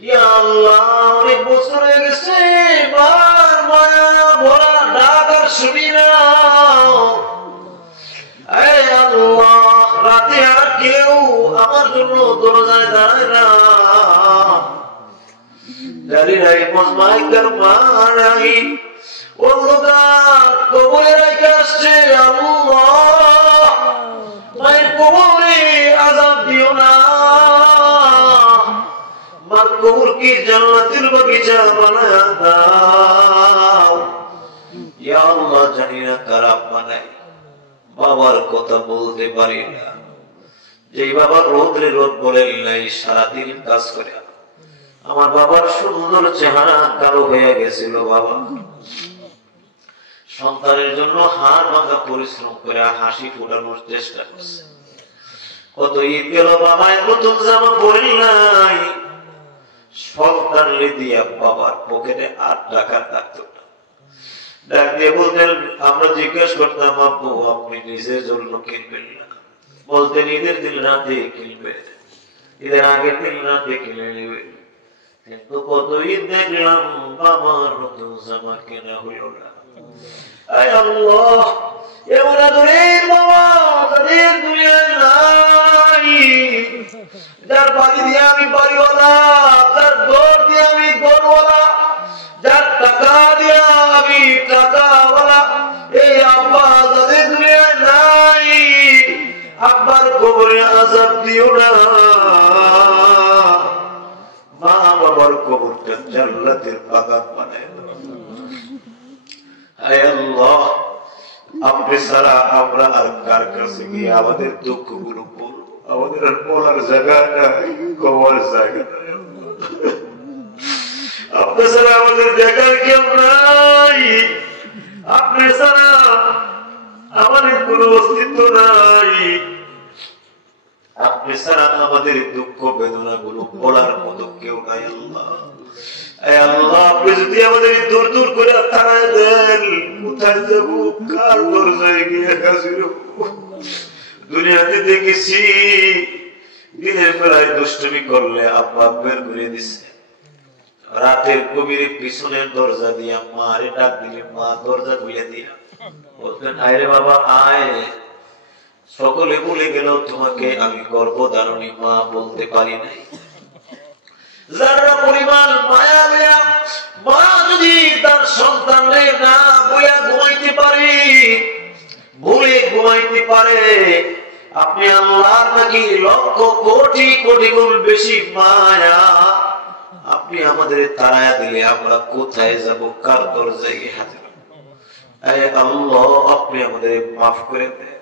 ইয়া আল্লাহ, অনেক বছর হয়ে গেছে, বার মায়া ভরা ডাক আর শুনি না। আল্লাহ, রাতে আর কেউ আমার জন্য দরজায় দাঁড়ায় না। জানি নাই মজমায় কারমা নাই, অন্ধকার কবরে রেখে আসছে। আল্লাহ, মায়ের কবরে আযাব দিও না, মার কবরকে জান্নাতের বাগিচা বানায় দাও। ইয়া আল্লাহ, জানি না কার আব্বা নাই, বাবার কথা বলতে পারি না। যেই বাবা রোদরে রোদ বলেন নাই, সারাদিন কাজ করে আমার বাবার সুন্দর চেহারা কালো হয়ে গেছিল। বাবা সন্তানের জন্য হাড় ভাঙা পরিশ্রম করে হাসি ফোটানোর চেষ্টা করছে। কত ঈদ গেল, বাবার নতুন জামা পরেন নাই। সন্তান দিয়া বাবার পকেটে 8 টাকা থাকতো না। ডাক দিয়ে বলতেন, আমরা জিজ্ঞেস করতাম, আব্বু আপনি নিজের জন্য কিনবেন না? বলতেন ঈদের দিন রাতে কিনবেন, ঈদের আগের দিন রাতে কিনে নেবেন। কিন্তু কত ঈদ দেখলাম বাবার নতুন জামা কেনা হইল না। আয় আল্লাহ, এমন আদরের বাবা তাদের দুনিয়ায় নাই। যার বাড়ি দিয়ে আমি বাড়িওয়ালা, যার ঘর দিয়ে আমি ঘরওয়ালা, যার টাকা দিয়ে আমি টাকাওয়ালা, এই আব্বা তাদের দুনিয়ায় নাই। আব্বার কবরে আযাব দিও না, মা বাবার কবরটা জান্নাতের বাগান বানায় দাও। আয় আল্লাহ, আপনি ছাড়া আমরা আর কার কাছে গিয়ে আমাদের দুঃখগুলো বলবো? আমাদের আর বলার জায়গা নাই, কবর জায়গা নাই। আপনি ছাড়া আমাদের দেখার কেউ নাই, আপনি ছাড়া আমাদের কোনো অস্তিত্ব নাই, আপনি ছাড়া আমাদের দুঃখ বেদনা গুলো বলার মতো কেউ নাই। আল্লাহ, আল্লাহ, আপনি যদি আমাদের দূর দূর করে তাড়ায় দেন, কোথায় যাবো, কার দরজায় গিয়ে হাজির হবো? দুনিয়াতে দেখেছি দিনের বেলায় দুষ্টুমি করলে আব্বা বের করে দিছে, রাতের গভীরে পিছনের দরজা দিয়া মারে ডাক দিলে মা দরজা খুলে দিয়া বলতেন, আয় বাবা আয়। সকলে বলে গেল তোমাকে আমি গর্ভধারণী মা বলতে পারি নাই। যারা পরিমাণ মায়া দেয়া মা যদি তার সন্তানরে না বইয়া ঘুমাইতে পারে, ভুলে ঘুমাইতে পারে, আপনি আল্লাহ নাকি লক্ষ কোটি কোটি গুণ বেশি মায়া। আপনি আমাদের তাড়ায়া দিলে আমরা কোথায় যাব, কার দরজায় গিয়ে হাজির হব? আল্লাহ, আপনি আমাদের মাফ করে দেন।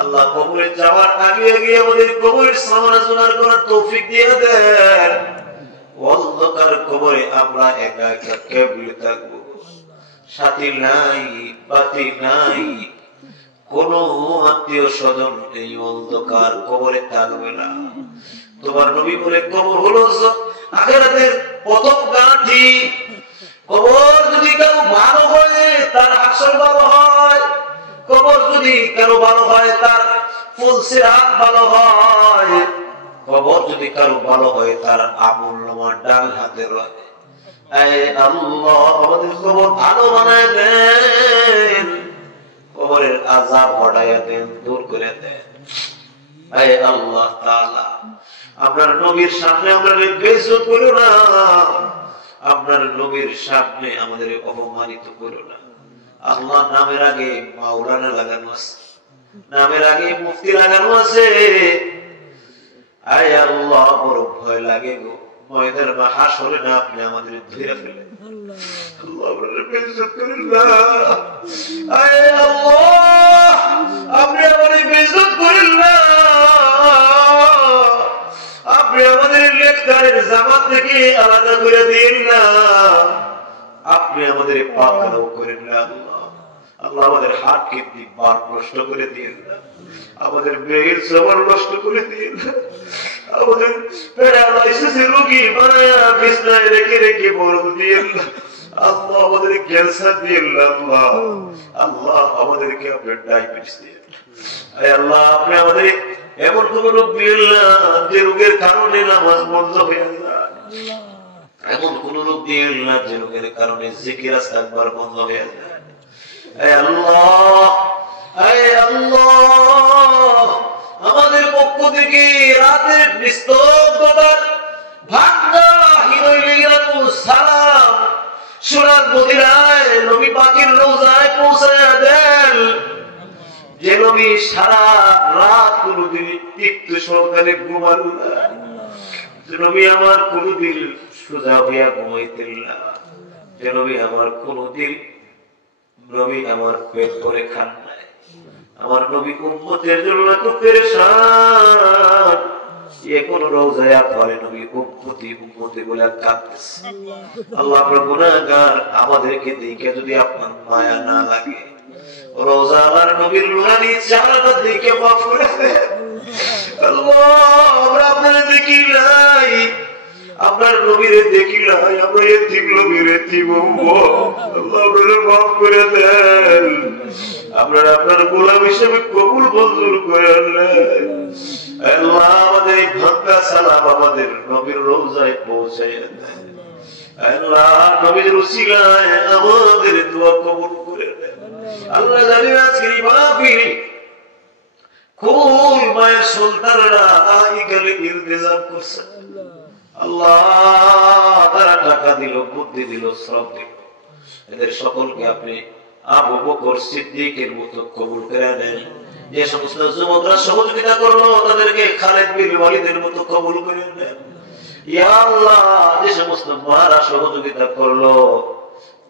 আল্লাহ, কবরে যাওয়ার আগে আগে আমাদের কবরের সমালোচনা করার তৌফিক দিয়ে দেন। অন্ধকার কবরে আমরা একা একা কেবলে থাকবো, সাথী নাই, বাতি নাই, কোন আত্মীয় স্বজন এই অন্ধকার কবরে থাকবে না। তোমার নবী বলে কবর হলো আখিরাতের প্রথম গাঁথি। কবর যদি কারো ভালো হয় তার হাসর ভালো হয়, কবর যদি কারো ভালো হয় তার ফুলসিরাত ভালো হয়, কবর যদি কারো ভালো হয় তার আমলনামা ডান হাতে রয়। আল্লাহ, আমাদের কবর ভালো বানায় দেন, কবরের আযাব হটাইয়া দেন, দূর করে দেন। আল্লাহ তাআলা, আপনার নবীর সামনে আমরা বেইজ্জত করো না, আপনার নবীর সামনে আমাদের অপমানিত করো না। আল্লাহ, নামের আগে মাওলানা লাগানো আছে, নামের আগে মুফতি লাগানো আছে। আয় আল্লাহ, বড় ভয় লাগে গো, ময়দানে বা হাসরে না আপনি আমাদের ধরে ফেলেন। আল্লাহ, আমাদের বেইজ্জত করেন না। আয় আল্লাহ, আপনি আমাদের বেইজ্জত করেন না, আপনি আমাদের নেককারের জামাত থেকে আলাদা করে দিন না, আপনি আমাদের পাকড়াও করেন না। আল্লাহ, আল্লাহ, আমাদের হাত কিডনি বার নষ্ট করে দিন না, আমাদের ব্রেইন জবর নষ্ট করে দিন না, আমাদের প্যারালাইসিসের রোগী বানায়া বিছনায় রেখে রেখে মরণ দিন না। আল্লাহ, আমাদের ক্যান্সার দিন না। আল্লাহ, আল্লাহ, আমাদেরকে আপনার ডায়াবেটিস দিন। আল্লাহ, আপনি আমাদের এমন কোন রোগ দিন না যে রোগের কারণে নামাজ বন্ধ হয়ে যায়। এমন কোন রোগ দিয়ে না যে রোগের কারণে জিকির একবার বন্ধ হয়ে যায়। আমাদের পক্ষ থেকে রাতের নিস্তব্ধতার সালাম সোনার মদিনায় নবী পাকের রোজায় পৌঁছায়া দেন, যে নবী সারা রাত কোনদিন তৃপ্ত সহকারে ঘুমান না, যে নবী আমার কোনদিন সোজা হইয়া ঘুমাইতেন না, যে নবী আমার কোনদিন নবী আমার পেট করে খান নাই। আমার নবী উম্মতের জন্য এত পেরেশান, এখন রোজায়া পরে নবী উম্মতি বলে কাঁদতেছে। আল্লাহ আমরা গুনাহগার, আমাদেরকে দেখে যদি আপনার মায়া না লাগে, রোজা আমার নবীর নুরানি চেহারাটা দেখে মাফ করে দেন। আল্লাহ আমরা আপনারা দেখি নাই, আপনার নবীরে দেখি নাই, আমরা এতিম নবীরে এতিম আল্লাহ আপনারা মাফ করে দেন। আপনারা আপনার গোলাম হিসেবে কবুল মঞ্জুর করে নেন। আল্লাহ আমাদের এই ভাঙ্গা সালাম আমাদের নবীর রওজায় পৌঁছায় দেন। আল্লাহ নবীর উসিলায় আমাদের দোয়া কবুল করে নেন। আল্লাহ জানি আজকের মাহফিল কোন মায়ের সন্তানরা এখানে ইলতিজাম করছে, আল্লাহ তারা টাকা দিল, বুদ্ধি দিল, শ্রম দিল, এদের সকলকে আপনি আবু বকর সিদ্দিকের মতো কবুল করে নেন। যে সমস্ত যুবকরা সহযোগিতা করলো তাদেরকে খালিদ বিন ওয়ালিদের মতো কবুল করে নেন। ইয়া আল্লাহ যে সমস্ত মারা সহযোগিতা করলো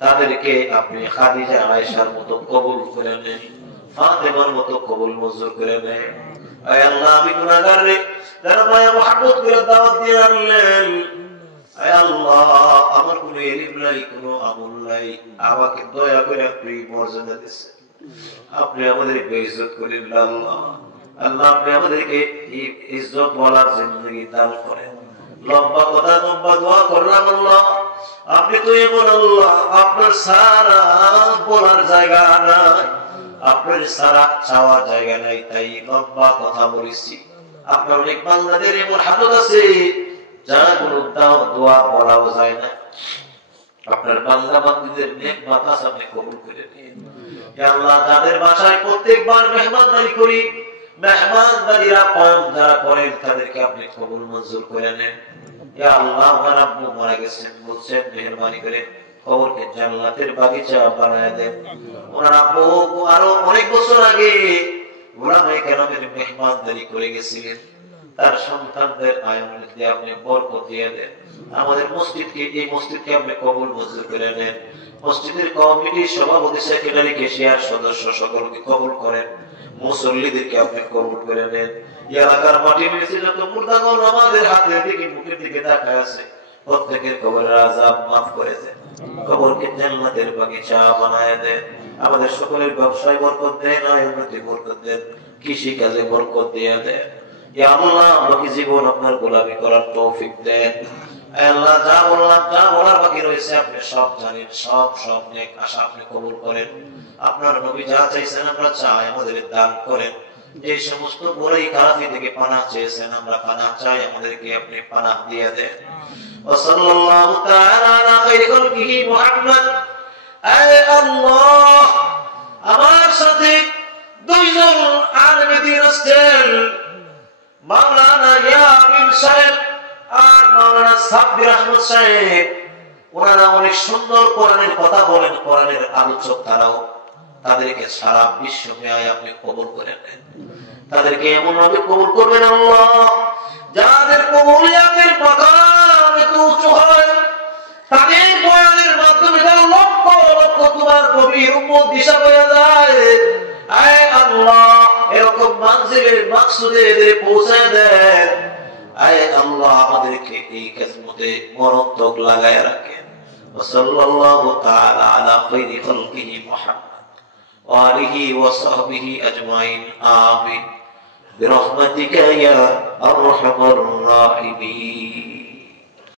তাদেরকে আপনি খাদিজা আয়েশার মতো কবুল করে নেন, ফাতেমার মতো কবুল মঞ্জুর করে নেন। আয় আল্লাহ আমি গুনাহগার রে, যারা মায়া মুহাব্বত করে দাওয়াত দিয়ে আনলেন, আয় আল্লাহ আমার কোনো ইলম নাই, কোনো আমল নাই, আমাকে দয়া করে আপনি মর্যাদা দিয়েছেন, আপনি আমাদের বেইজ্জত করেন না আল্লাহ। আল্লাহ আপনি আমাদেরকে ইজ্জত ওয়ালার জিন্দেগি দান করেন। লম্বা কথা লম্বা দোয়া করলাম আল্লাহ, আপনি তো এমন আল্লাহ, আপনার সারা বলার জায়গা নাই, আপনার সারা চাওয়ার জায়গা নাই, তাই লম্বা কথা বলেছি। আপনার অনেক বান্দাদের এমন হালত আছে যা কোনো দোয়া বলাও যায় না, আপনার বান্দা বান্দীদের নেক মাকাস আপনি কবুল করে নিন। ইয়া আল্লাহ যাদের বাসায় প্রত্যেকবার মেহমানদারি করি, মেহমানদারিরা পয়ম যারা করেন তাদেরকে আপনি কবুল মঞ্জুর করে নেন। ইয়া আল্লাহ আমার আব্বু মারা গেছেন, বলছেন মেহেরবানি করে কবরকে জান্নাতের বাগিচা বানায় দেন। ওনার আব্বু আরো অনেক বছর আগে ওলামায়ে কেরামের মেহমানদারি করে গেছিলেন, তার সন্তানদের আয়ুর্বেদে আপনি বরকত দিয়ে দেন। আমাদের মসজিদকে, এই মসজিদকে আপনি কবুল মঞ্জুর করে নেন। মসজিদের কমিটির সভাপতি, সেক্রেটারি, কেশিয়ার সদস্য সকলকে কবুল করেন। মুসল্লিদেরকে আপনি কবুল করে নেন। এলাকার মাটির নিচে যত মুর্দাগণ আমাদের হাতের দিকে মুখের দিকে তাকায় আছে, প্রত্যেকের কবরের আযাব মাফ করে দেন, কবরকে জান্নাতের বাগিচা বানায় দেন। আমাদের সকলের ব্যবসায় বরকত দেন, আয়ুর্বেদে বরকত দেন, কৃষি কাজে বরকত দিয়ে দেন। ইয়া আল্লাহ বাকি জীবন আপনার গোলামি করার তৌফিক দেন। আল্লাহ যা বললাম, যা বলার বাকি রয়েছে আপনি সব জানেন, সব নেক আশা আপনি কবুল করেন। আপনার নবী যা চাইছেন আমরা চাই, আমাদের দান করেন। যে সমস্ত বুরাই খারাপি থেকে পানাহ চেয়েছেন আমরা পানাহ চাই, আমাদেরকে আপনি পানাহ দিয়ে দেন। ওয়া সাল্লাল্লাহু তাআলা আলা খায়রি খালকিহি মুহাম্মদ। আয় আল্লাহ আমার সাথে দুইজন আলেমে দ্বীন আছেন, মাওলানা ইয়ামিন সাহেব আর মাওলানা সাব্বির আহমদ সাহেব। ওনারা অনেক সুন্দর কোরআনের কথা বলেন, কোরআনের আলোচক তারাও। তাদেরকে সারা বিশ্বব্যাপী আপনি কবুল করে নেন, তাদেরকে এমন ভাবে কবুল করবেন আল্লাহ যাদের কবুলিয়াতের মাকাম এত উঁচু হয়, তাদের বয়ানের মাধ্যমে যেন লক্ষ লক্ষ তোমার নবীর উম্মত দিশা হয়ে যায়। আয় আল্লাহ এরকম মানজিলের মাকসুদে এদের পৌঁছায় দেন। আয় আল্লাহ আমাদেরকে এই কিসমতে মরণতক লাগায় রাখেন। ওয়া সাল্লাল্লাহু তাআলা আলা খায়রি খালকিহি মুহাম্মদ ওয়া আলিহি ওয়া সাহবিহি আজমাইন। আমিন বিরহমাতিকা ইয়া আরহামার রাহিমিন।